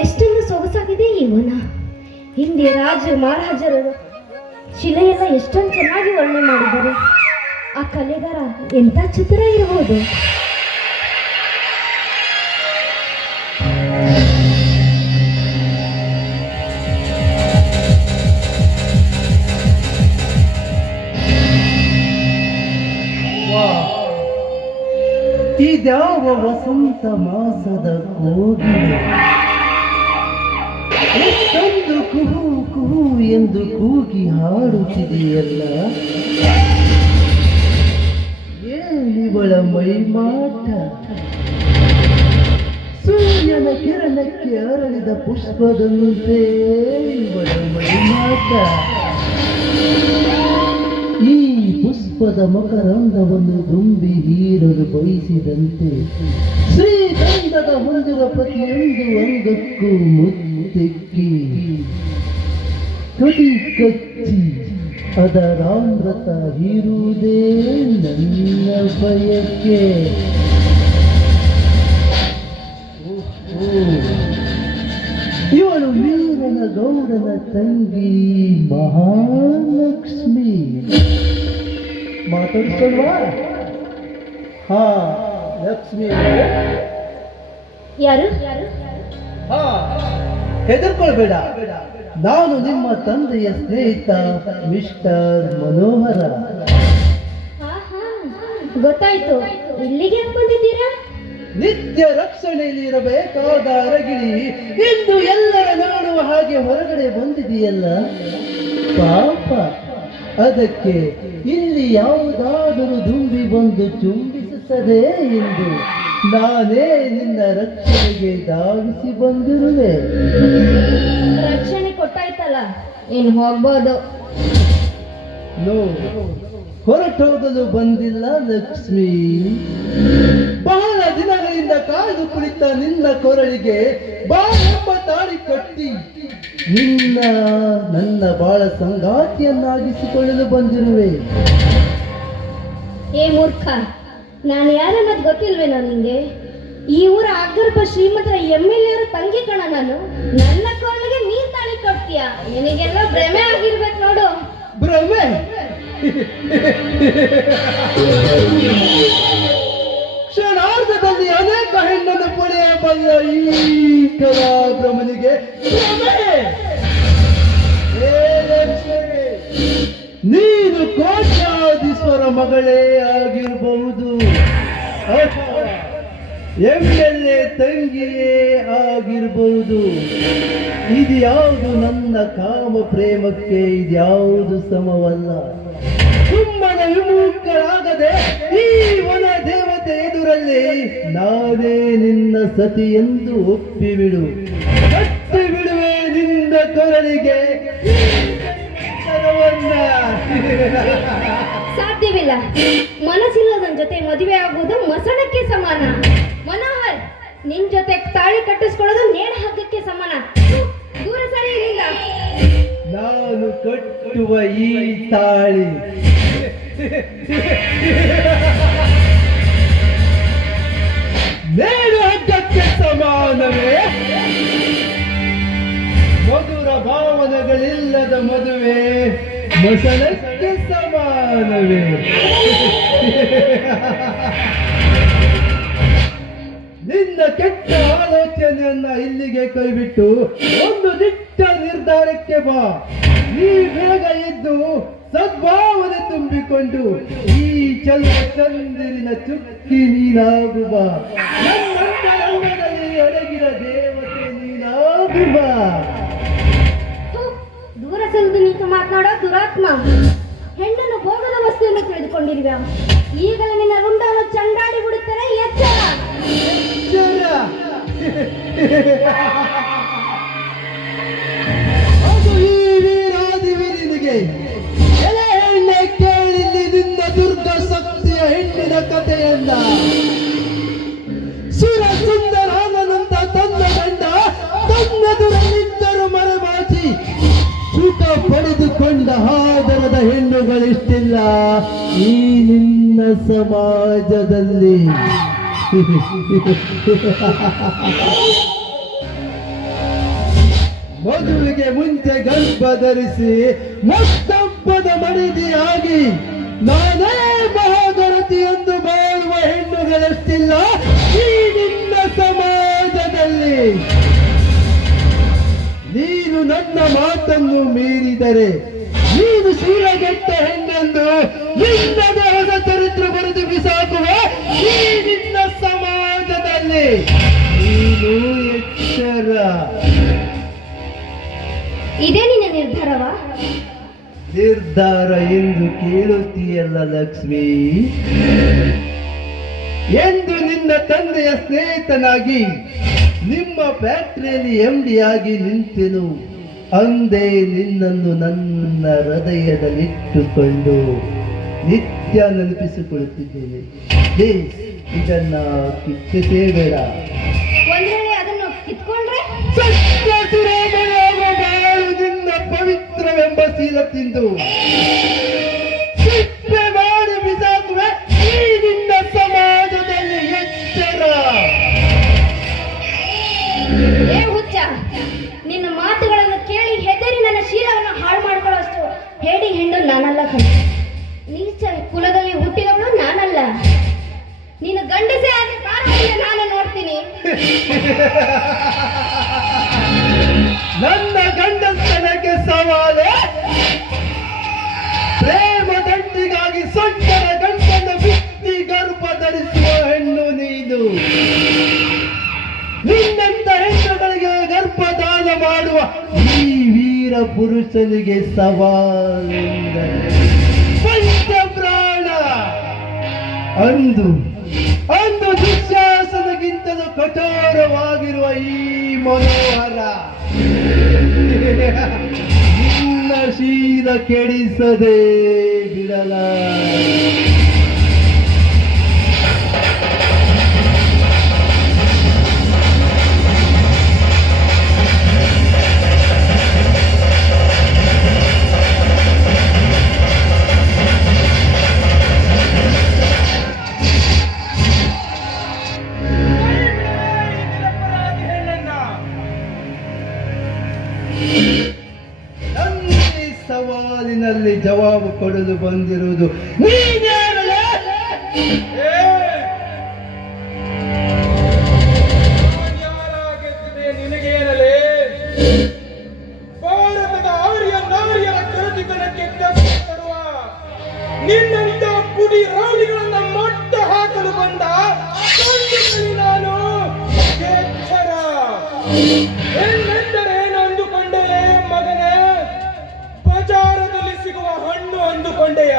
ಎಷ್ಟೊಂದು ಸೊಗಸಾಗಿದೆ ಈ ವನ. ಹಿಂದೆ ರಾಜ ಮಹಾರಾಜರ ಶಿಲೆಯೆಲ್ಲ ಎಷ್ಟೊಂದು ಚೆನ್ನಾಗಿ ವರ್ಣನೆ ಮಾಡಿದ್ದಾರೆ. ಆ ಕಲೆಗಾರ ಎಂಥ ಚಿತ್ರ ಇರಬಹುದು. ಇದ್ಯಾವ ವಸಂತ ಮಾಸದ ಕೋಗಿಲೆ, ಎಷ್ಟೊಂದು ಕುಹು ಕುಹು ಎಂದು ಕೂಗಿ ಹಾಡುತ್ತಿದೆಯಲ್ಲ. ಏನಿವಳ ಮೈಮಾಟ, ಸೂರ್ಯನ ಕಿರಣಕ್ಕೆ ಅರಳಿದ ಪುಷ್ಪದಂತೆ ಇವಳ ಮೈಮಾಟ. ಈ ಪುಷ್ಪದ ಮಕರಂದವನ್ನು ದುಂಬಿ ಹೀರಲು ಬಯಸಿದಂತೆ ಶ್ರೀಗಂಧದ ಹೊಂದಿರುವ ಪ್ರತಿಯೊಂದು ಅಂಗಕ್ಕೂ ಮುತ್ತೆಕ್ಕಿ ಕಟಿ ಕಚ್ಚಿ ಅದರಾಮೃತ ಹೀರುವುದೇ ನನ್ನ ಬಯಕೆ. ಇವಳು ವೀರನ ಗೌಡನ ತಂಗಿ ಮಹಾಲಕ್ಷ್ಮಿ. ಮಾತಾಡಿಸಲ್ವಾ? ಹಾ, ಲಕ್ಷ್ಮಿ ಯಾರು? ಹಾ, ಹೆದರ್ಕೊಳ್ಬೇಡ. ನಾನು ನಿಮ್ಮ ತಂದೆಯ ಸ್ನೇಹಿತ ಮಿಸ್ಟರ್ ಮನೋಹರ. ಗೊತ್ತಾಯ್ತು. ಇಲ್ಲಿಗೆ ಬಂದಿದ್ದೀರಾ? ನಿತ್ಯ ರಕ್ಷಣೆಯಲ್ಲಿ ಇರಬೇಕಾದ ಅರಗಿಳಿ ಇಂದು ಎಲ್ಲರ ನೋಡುವ ಹಾಗೆ ಹೊರಗಡೆ ಬಂದಿದೆಯಲ್ಲ. ಪಾಪ, ಅದಕ್ಕೆ ಇಲ್ಲಿ ಯಾವುದಾದರೂ ದುಂಬಿ ಬಂದು ಚುಂಬಿಸುತ್ತದೆ ಎಂದು ನಾನೇ ನಿನ್ನ ರಕ್ಷಣೆಗೆ ಧಾವಿಸಿ ಬಂದಿರುವೆ. ರಕ್ಷಣೆ ಕೊಟ್ಟಾಯ್ತಲ್ಲ, ಇನ್ನು ಹೋಗ್ಬೋದು. ಹೊರಟೋಗಲು ಬಂದಿಲ್ಲ ಲಕ್ಷ್ಮಿ. ಬಹಳ ದಿನಗಳಿಂದ ಕಾಯ್ದು ಕುಳಿತ ನಿನ್ನ ಕೊರಳಿಗೆ ಬಾಳೆಂಬ ತಾಳಿ ಕಟ್ಟಿ ನನ್ನ ಬಾಳ ಸಂಗಾತಿಯನ್ನಾಗಿಸಿಕೊಳ್ಳಲು ಬಂದಿರುವೆ. ಏ ಮೂರ್ಖ, ನಾನು ಯಾರನ್ನೋದು ಗೊತ್ತಿಲ್ವೇನೋ ನಿಂಗೆ? ಈ ಊರ ಅಗ್ರಪ ಶ್ರೀಮಂತರ MLA ತಂಗಿ ಕಣ ನಾನು. ನನ್ನ ಕೊರಳಿಗೆ ನೀನ್ ತಾಳಿ ಕಟ್ತೀಯ? ನಿನಗೆಲ್ಲ ಭ್ರಮೆ ಆಗಿರ್ಬೇಕು ನೋಡು. ಭ್ರಮೆ? ಕ್ಷಣಾರ್ಧದಲ್ಲಿ ಅನೇಕ ಹೆಣ್ಣನ್ನು ಪಡೆಯಬಲ್ಲ ಈ ಕಲಾಭ್ರಮನಿಗೆ ನೀನು ಕೋಟ್ಯಾಧೀಶ್ವರ ಮಗಳೇ ಆಗಿರಬಹುದು, ಅಥವಾ MLA ತಂಗಿಯೇ ಆಗಿರಬಹುದು. ಇದ್ಯಾವುದು ನನ್ನ ಕಾಮ ಪ್ರೇಮಕ್ಕೆ ಇದ್ಯಾವುದು ಸಮವಲ್ಲ. ಸುಮ್ಮನೆ ವಿಮುಖರಾಗದೆ ಈ ವನ ದೇವತೆ ಎದುರಲ್ಲಿ ನಾನೇ ನಿನ್ನ ಸತಿ ಎಂದು ಒಪ್ಪಿಬಿಡು. ಕಟ್ಟಿ ಬಿಡುವೆ ನಿನ್ನ ಕೊರಳಿಗೆ ಸಾಧ್ಯವಿಲ್ಲ. ಮನಸ್ಸಿಲ್ಲದನ್ ಜೊತೆ ಮದುವೆ ಆಗುವುದು ಮಸಣಕ್ಕೆ ಸಮಾನ. ಮನೋಹರ್, ನಿನ್ ಜೊತೆ ತಾಳಿ ಕಟ್ಟಿಸ್ಕೊಳ್ಳೋದು ನೇಣ ಹಗ್ಗಕ್ಕೆ ಸಮಾನ. ದೂರ ಸರಿ ಇಲ್ಲಿಂದ. ನಾನು ಕಟ್ಟುವ ಈ ತಾಳಿ ನೇಣ ಹಗ್ಗಕ್ಕೆ ಸಮಾನವೇ? ಮಧುರ ಭಾವನೆಗಳಿಲ್ಲದ ಮದುವೆ ಮಸಣಕ್ಕೆ ಸಮಾನವೇ? ನಿನ್ನ ಕೆಟ್ಟ ಆಲೋಚನೆಯನ್ನ ಇಲ್ಲಿಗೆ ಕೈಬಿಟ್ಟು ಒಂದು ದಿಟ್ಟ ನಿರ್ಧಾರಕ್ಕೆ ಬಾ. ನೀ ಬೇಗ ಎದ್ದು ಸದ್ಭಾವನೆ ತುಂಬಿಕೊಂಡು ಈ ಚಂದಿರಿನ ಚುಕ್ಕಿ ನೀನಾಗುವ. ನನ್ನಂತರಂಗದಲ್ಲಿ ಅಡಗಿದ ದೇವತೆ ನೀನಾಗುವ. ದೂರ ಸರಿದು ನಿಂತು ಮಾತನಾಡೋ ದುರಾತ್ಮ. ಹೆಣ್ಣನ್ನು ಭೋಗದ ವಸ್ತುವನ್ನು ತಿಳಿದುಕೊಂಡಿರುವ ಈಗಲೇ ನಿನ್ನ ರುಂಡವನ್ನು ಚಂಡಾಡಿ ಬಿಡುತ್ತಾರೆ. ಎಚ್ಚರ! ಅದು ಈ ವೀರಾದಿವಿ ನಿನಗೆ. ಎಲೆ ಹೆಣ್ಣೆ, ಕೇಳಿಲ್ಲಿ ನಿನ್ನ ದುರ್ಗ ಶಕ್ತಿಯ ಹೆಣ್ಣಿನ ಕಥೆಯನ್ನ. ಸುರ ಸುಂದರಾನಂತ ತನ್ನ ಗಂಡ ತನ್ನೆದುರಲ್ಲಿದ್ದರು ಮರೆಮಾಚಿ ಸುಖ ಪಡೆದುಕೊಂಡ ಆದರದ ಹೆಣ್ಣುಗಳಿಷ್ಟಿಲ್ಲ ಈ ನಿನ್ನ ಸಮಾಜದಲ್ಲಿ. ಮದುವೆಗೆ ಮುಂಚೆ ಗರ್ಭ ಧರಿಸಿ ಮತ್ತೊಬ್ಬದ ಮಡದಿಯಾಗಿ ನಾನೇ ಮಹಾಗರತಿ ಎಂದು ಬಾಳುವ ಹೆಣ್ಣುಗಳಷ್ಟಿಲ್ಲ ಈ ನಿನ್ನ ಸಮಾಜದಲ್ಲಿ. ನೀನು ನನ್ನ ಮಾತನ್ನು ಮೀರಿದರೆ ನೀನು ಶೀಲಗೆಟ್ಟ ಹೆಣ್ಣೆಂದು ನಿನ್ನದೇ ಹೊಸ ಚರಿತ್ರೆ ಬರೆದು ಬಿಸಾಕುವ ಈ ನಿನ್ನ ಸಮಾಜದಲ್ಲಿ ನೀನು ಎಚ್ಚರ. ಇದೇ ನಿನ್ನ ನಿರ್ಧಾರವಾ? ನಿರ್ಧಾರ ಎಂದು ಕೇಳುತ್ತೀಯಲ್ಲ ಲಕ್ಷ್ಮಿ. ಎಂದು ನಿನ್ನ ತಂದೆಯ ಸ್ನೇಹಿತನಾಗಿ ನಿಮ್ಮ ಫ್ಯಾಕ್ಟರಿಯಲ್ಲಿ MD ಆಗಿ ನಿಂತೆನು. ಅಂದೇ ನಿನ್ನನ್ನು ನನ್ನ ಹೃದಯದಲ್ಲಿಟ್ಟುಕೊಂಡು ನಿತ್ಯ ನೆನಪಿಸಿಕೊಳ್ಳುತ್ತಿದ್ದೇನೆ. ಪ್ಲೀಸ್ ಇದನ್ನ ಕಿತ್ತಿಸೇಬೇಡ. ಒಂದ್ ವೇಳೆ ಅದನ್ನು ಕಿತ್ಕೊಂಡ್ರೆ ಬಾಳು ನಿನ್ನ ಪವಿತ್ರವೆಂಬ ಶೀಲ ತಿಂದು ಸಿಪ್ಪೆ ಮಾಡಿ ಬಿಸಾಕುವೆ ಈ ನಿನ್ನ ಸಮಾಜದಲ್ಲಿ. ಎಚ್ಚರ. ಏ ಹುಚ್ಚ, ನಿನ್ನ ಮಾತುಗಳನ್ನು ಕೇಳಿ ಹೆದರಿ ನನ್ನ ಶೀಲವನ್ನು ಹಾಳು ಮಾಡ್ಕೊಳ್ಳೋಷ್ಟು ಹೇಡಿ ಹೆಣ್ಣು ನಾನಲ್ಲ ಕಣೆ. ನೀಚ ಕುಲದಲ್ಲಿ ಹುಟ್ಟಿದವಳು ನಾನಲ್ಲ. ನೀನು ಗಂಡಸೇ ಆದ್ರೆ ಕಾರಣದಿಂದ ನಾನು ನೋಡ್ತೀನಿ. ನನ್ನ ಗಂಡಸ್ತನಕ್ಕೆ ಸವಾಲೆ. ಪ್ರೇಮ ದಂಡಿಗಾಗಿ ಸೊಂಟದ ಗಂಟನ ಬಿತ್ತಿ ಗರ್ಭ ಧರಿಸುವ ಹೆಣ್ಣು ನೀನು. ನಿನ್ನಂತ ಹೆಣ್ಣುಗಳಿಗೆ ಗರ್ಭದಾನ ಮಾಡುವ ಈ ವೀರ ಪುರುಷನಿಗೆ ಸವಾಲೆಂದರೆ ಪಂಚಪ್ರಾಣ. ಅಂದು ದುಶ್ಯಾಸನಗಿಂತಲೂ ಕಠೋರವಾಗಿರುವ ಈ ಮನೋಹರ ನಿನ್ನ ಶೀಲ ಕೆಡಿಸದೆ ಬಿಡಲ. ಸವಾಲಿನಲ್ಲಿ ಜವಾಬು ಕೊಡಲು ಬಂದಿರುವುದು ನೀನ್ಯಾರಲ್ಲ? ನಿನಗೇನಲೇ? ಭಾರತದ ಆರ್ಯ ನಾರ್ಯರ ಕರದಿತನಕ್ಕೆ ಕಟ್ಟುವ ನಿನ್ನಂತ ಪುಡಿ ರೌಡಿಗಳನ್ನ ಮಟ್ಟ ಹಾಕಲು ಬಂದ ನಾನು ಎಚ್ಚರ. ಹೆಣ್ಣೆಂದರೆ ಏನು ಅಂದುಕೊಂಡೆಯೇ ಮಗನೇ? ಬಜಾರದಲ್ಲಿ ಸಿಗುವ ಹಣ್ಣು ಅಂದುಕೊಂಡೆಯ?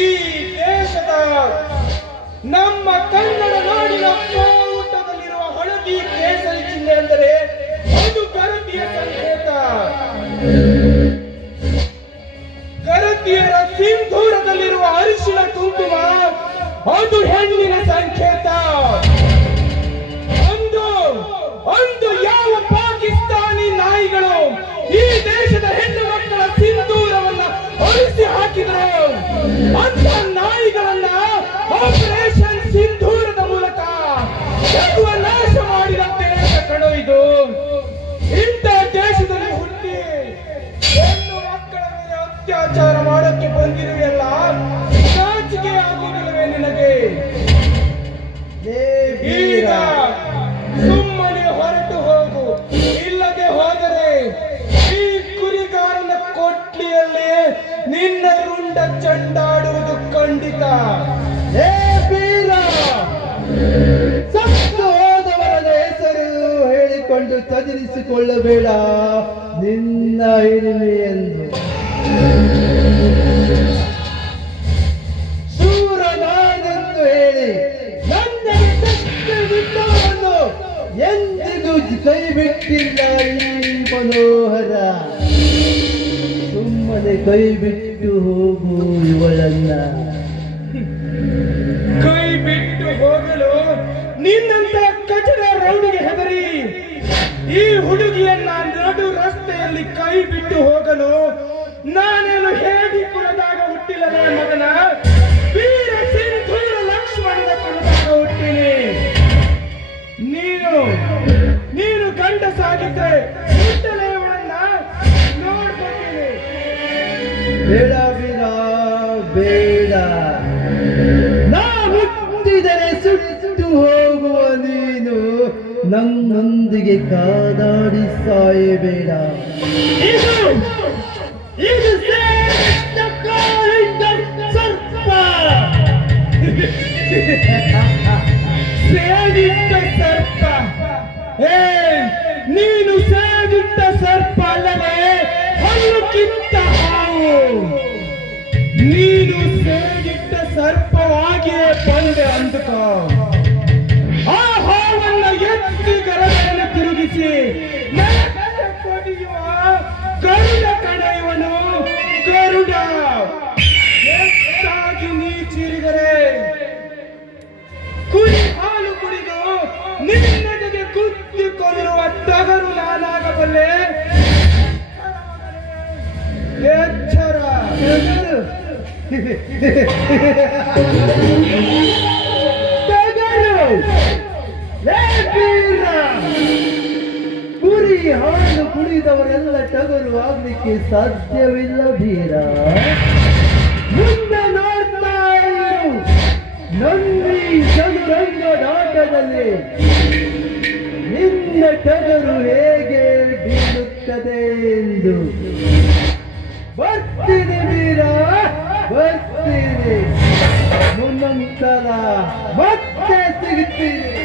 ಈ ದೇಶದ ನಮ್ಮ ಕನ್ನಡ ನಾಡಿನ ಊಟದಲ್ಲಿರುವ ಹಳದಿ ಕೇಸರಿ ಚಿಹ್ನೆ ಅಂದರೆ ಅದು ಗರತಿಯ ಸಂಕೇತ. ಗರತಿಯರ ಸಿಂಧೂರದಲ್ಲಿರುವ ಅರಿಶಿನ ಕುಂಕುಮ ಅದು ಹೆಣ್ಣಿನ ಸಂಕೇತ. ಅಂದು ಯಾವ ಪಾಕಿಸ್ತಾನಿ ನಾಯಿಗಳು ಈ ದೇಶದ ಹೆಣ್ಣು ಮಕ್ಕಳ ಸಿಂಧೂರವನ್ನ ಅಳಿಸಿ ಹಾಕಿದರು, ಅಂತ ನಾಯಿಗಳನ್ನ ಆಪರೇಷನ್ ಸಿಂಧೂರದ ಮೂಲಕ ನಾಶ ಮಾಡಿದ ದೇಶ ಕಣೋ ಇದು. ಇಂಥ ದೇಶದಲ್ಲಿ ಹುಟ್ಟಿ ಹೆಣ್ಣು ಮಕ್ಕಳ ಮೇಲೆ ಅತ್ಯಾಚಾರ ಮಾಡೋಕ್ಕೆ ಬಂದಿರುವೆಲ್ಲ, ನಾಚಿಕೆ ಆಗುವುದಿಲ್ಲವೇ ನಿನಗೆ? ಈಗ ಸುಮ್ಮನೆ ಹೊರಟು ಹೋಗು. ಇಲ್ಲದೆ ಹೋದರೆ ಈ ಕುರಿಗಾರನ ಕೊಟ್ಲಿಯಲ್ಲಿ ನಿನ್ನ ರುಂಡ ಚಂಡಾಡುವುದು ಖಂಡಿತ. ಏ ವೀರ, ಸತ್ತು ಹೋದವರ ಹೆಸರು ಹೇಳಿಕೊಂಡು ಚದುರಿಸಿಕೊಳ್ಳಬೇಡ ನಿನ್ನ ಹಿರಿಮೆಯನ್ನು. ಶೂರ ನಾನೆಂದು ಹೇಳಿ ನನ್ನಲ್ಲಿ ಬಿದ್ದವರನ್ನು ಎಂದಿಗೂ ಕೈ ಬಿಟ್ಟಿಲ್ಲ ಈ ಮನೋಹರ. ಸುಮ್ಮನೆ ಕೈ ಬಿಟ್ಟು ಹೋಗು ಇವಳನ್ನ. ಕೈ ಬಿಟ್ಟು ಹೋಗಲು ನಿನ್ನಂತ ಕಚಡ ರೌಡಿಗೆ ಹೆದರಿ ಈ ಹುಡುಗಿಯನ್ನ ನಡು ರಸ್ತೆಯಲ್ಲಿ ಕೈ ಬಿಟ್ಟು ಹೋಗಲು ನಾನೇನು ಹೇಳಿ ಕುಲದಾಗ ಹುಟ್ಟಿಲ್ಲವೇ ಮಗನ? ವೀರ ಸಿಂಧೂರ ಲಕ್ಷ್ಮಣದ ಕುಲದಾಗ ಹುಟ್ಟಿನಿ. ನೀನು ಗಂಡಸಾಗಿದ್ದೆ ಕೂಡಲೇ ಅವಳನ್ನ ನೋಡ್ಕೊತೀನಿ. ಬೇಡ ಬೀರ ಬೇಡ, ನಾ ಹುಟ್ಟಿದರೆ ಸುಟ್ಟು ಹೋಗುವ ನೀನು ನನ್ನೊಂದಿಗೆ ಕಾದಾಡಿ ಸಾಯಬೇಡ. ಇದು ಶ್ರೇಷ್ಠ ಕಾಳಿಂಗ ಸರ್ಪ. ಸೇವಿಟ್ಟ ಸರ್ಪ. ನೀನು ಸೇವಿಟ್ಟ ಸರ್ಪ ಅಲ್ಲವೇ, ಹಲ್ಲುಕ್ಕಿಂತ ಹಾವು. ನೀನು ಸೇವಿಟ್ಟ ಸರ್ಪವಾಗಿಯೇ ಬಂದೆ ಅಂದುಕೋ. ಆ ಹಾವನ್ನ ಎತ್ತಿ ಗರಗಳನ್ನು ತಿರುಗಿಸಿ ನೆಲಕ್ಕೆ ಕೊಡಿಯುವ ಗರುಡ ಕಡೆಯವನು ಗರುಡ. ಎತ್ತಾಗಿ ನೀ ಚೀರಿದರೆ ಕುಡಿ ಹಾಲು ಕುಡಿದು ನಿನ್ನೆಡೆಗೆ ಕುತ್ತಿಕೊಳ್ಳುವ ಟಗರು ನಾನಾಗಬಲ್ಲೆ. ಎಚ್ಚರ. ಕುರಿ ಹಾಲು ಕುಡಿದವರೆಲ್ಲ ಟಗರು ಆಗ್ಲಿಕ್ಕೆ ಸಾಧ್ಯವಿಲ್ಲ ಬೀರ. ಮುಂದೆ ನೋಡ್ತಾ ಇರು, ನಂದಿ ಚದುರಂಗದಾಟದಲ್ಲಿ ನಿನ್ನ ಟಗರು ಹೇಗೆ ಬೀಳುತ್ತದೆ ಎಂದು. ಬರ್ತೀನಿ ಬೀರ, ಬರ್ತೀನಿ. ಮುನ್ನಂತರ ಮತ್ತೆ ಸಿಗುತ್ತೀನಿ.